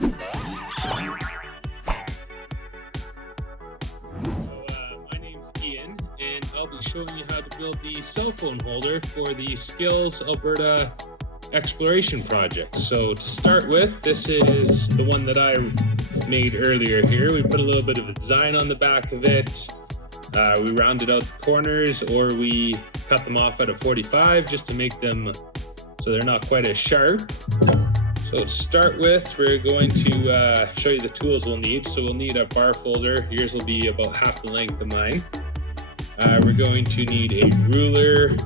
My name's Ian, and I'll be showing you how to build the cell phone holder for the Skills Alberta exploration project. So to start with, this is the one that I made earlier here. We put a little bit of a design on the back of it. We rounded out the corners, or we cut them off at a 45 just to make them so they're not quite as sharp. So to start with, we're going to show you the tools we'll need. So we'll need a bar folder. Yours will be about half the length of mine. We're going to need a ruler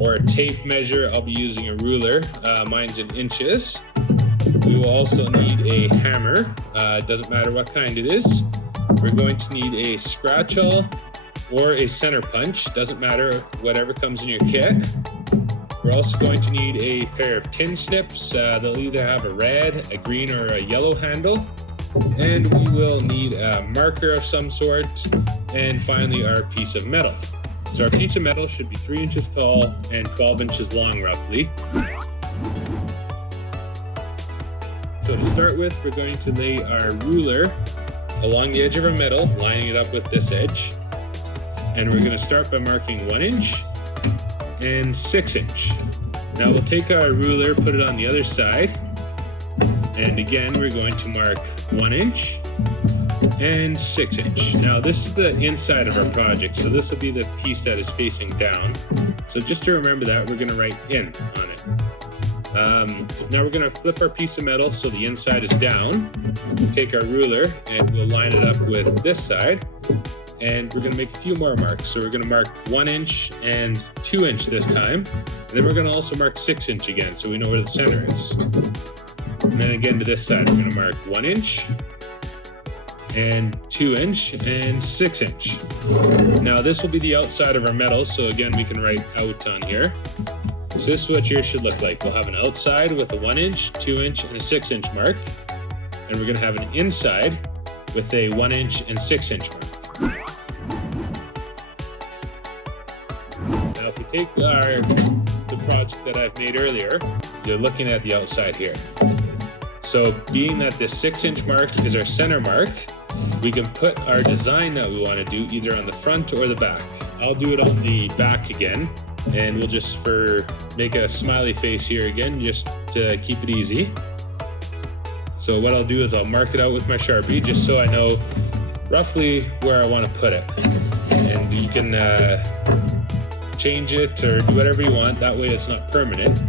or a tape measure. I'll be using a ruler. Mine's in inches. We will also need a hammer. It doesn't matter what kind it is. We're going to need a scratch awl or a center punch. Doesn't matter, whatever comes in your kit. We're also going to need a pair of tin snips. They'll either have a red, a green, or a yellow handle. And we will need a marker of some sort. And finally, our piece of metal. So our piece of metal should be 3 inches tall and 12 inches long, roughly. So to start with, we're going to lay our ruler along the edge of our metal, lining it up with this edge. And we're going to start by marking 1 inch and 6 inch. Now we'll take our ruler, put it on the other side, and again we're going to mark 1 inch and 6 inch. Now this is the inside of our project, so this will be the piece that is facing down. So just to remember that, we're going to write in on it. Now we're going to flip our piece of metal so the inside is down. Take our ruler and we'll line it up with this side. And we're going to make a few more marks. So we're going to mark 1 inch and 2 inch this time. And then we're going to also mark 6 inch again, so we know where the center is. And then again to this side, we're going to mark 1 inch and 2 inch and 6 inch. Now this will be the outside of our metal, so again we can write out on here. So this is what yours should look like. We'll have an outside with a 1 inch, 2 inch, and a 6 inch mark. And we're going to have an inside with a 1 inch and 6 inch mark. Now if we take the project that I've made earlier, you're looking at the outside here. So being that this 6 inch mark is our center mark, we can put our design that we want to do either on the front or the back. I'll do it on the back again, and we'll just make a smiley face here again, just to keep it easy. So what I'll do is I'll mark it out with my Sharpie just so I know roughly where I want to put it. And you can change it or do whatever you want, that way it's not permanent.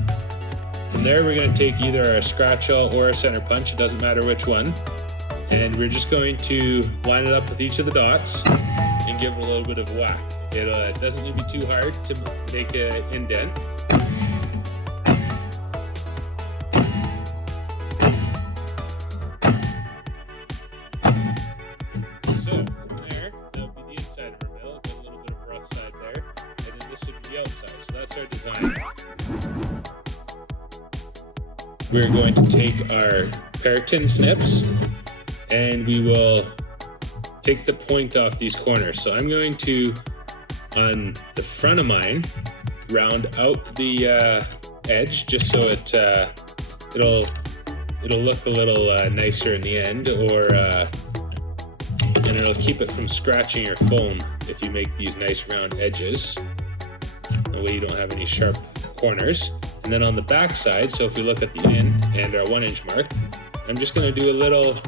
From there we're going to take either a scratch awl or a center punch, it doesn't matter which one. And we're just going to line it up with each of the dots and give it a little bit of whack. It doesn't need to be too hard to make an indent. So from there, that would be the inside of our metal. Got a little bit of rough side there. And then this would be the outside. So that's our design. We're going to take our pair of tin snips and we will take the point off these corners. So I'm going to, on the front of mine, round out the edge just so it'll look a little nicer in the end, and it'll keep it from scratching your phone if you make these nice round edges. That way you don't have any sharp corners. And then on the back side, so if we look at the in and our 1 inch mark, I'm just going to do a little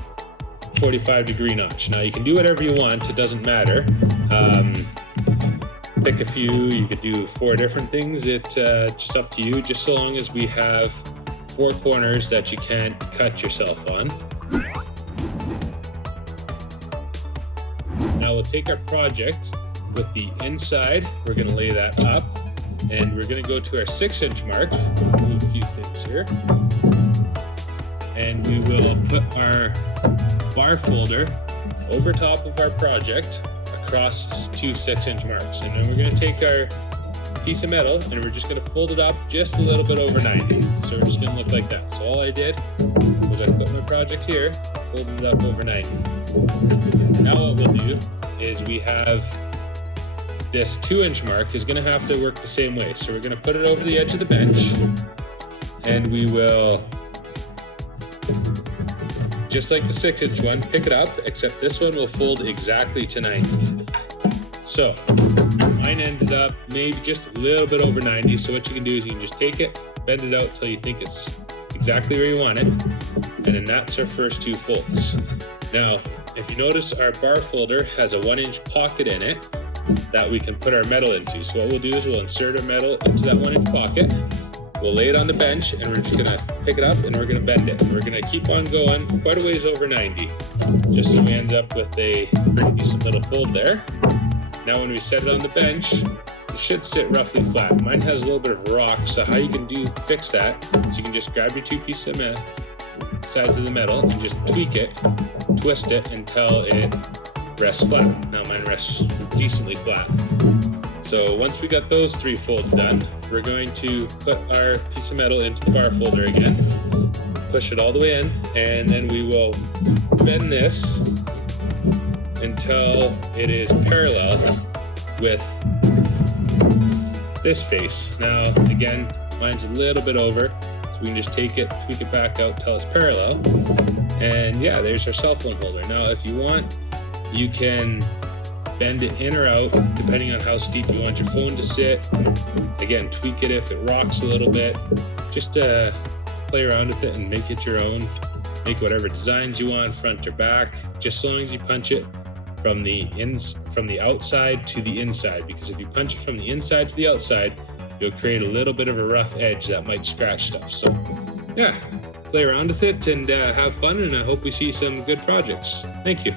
45-degree notch. Now you can do whatever you want, it doesn't matter. Pick a few, you could do 4 different things, it's just up to you, just so long as we have 4 corners that you can't cut yourself on. Now we'll take our project with the inside, we're going to lay that up, and we're going to go to our 6 inch mark, move a few things here, and we will put our bar folder over top of our project across 2 6 inch marks. And then we're going to take our piece of metal and we're just going to fold it up just a little bit over 90. So we're just going to look like that. So all I did was I put my project here, folded it up over 90. Now what we'll do is we have this 2 inch mark is going to have to work the same way. So we're going to put it over the edge of the bench and we will just like the 6-inch one, pick it up, except this one will fold exactly to 90. So mine ended up maybe just a little bit over 90. So what you can do is you can just take it, bend it out till you think it's exactly where you want it. And then that's our first 2 folds. Now, if you notice, our bar folder has a 1-inch pocket in it that we can put our metal into. So what we'll do is we'll insert our metal into that 1-inch pocket. We'll lay it on the bench and we're just gonna pick it up and we're gonna bend it. We're gonna keep on going quite a ways over 90, just so we end up with a pretty decent little fold there. Now when we set it on the bench, it should sit roughly flat. Mine has a little bit of rock, so how you can fix that is you can just grab your 2 pieces of metal, sides of the metal, and just tweak it, twist it until it rests flat. Now mine rests decently flat. So once we got those 3 folds done, we're going to put our piece of metal into the bar folder again, push it all the way in, and then we will bend this until it is parallel with this face. Now again, mine's a little bit over, so we can just take it, tweak it back out till it's parallel, and yeah, there's our cell phone holder. Now if you want, you can bend it in or out depending on how steep you want your phone to sit. Again, tweak it if it rocks a little bit. Just play around with it and make it your own. Make whatever designs you want, front or back, just so long as you punch it from the outside to the inside, because if you punch it from the inside to the outside, you'll create a little bit of a rough edge that might scratch stuff. So yeah, play around with it and have fun, and I hope we see some good projects. Thank you.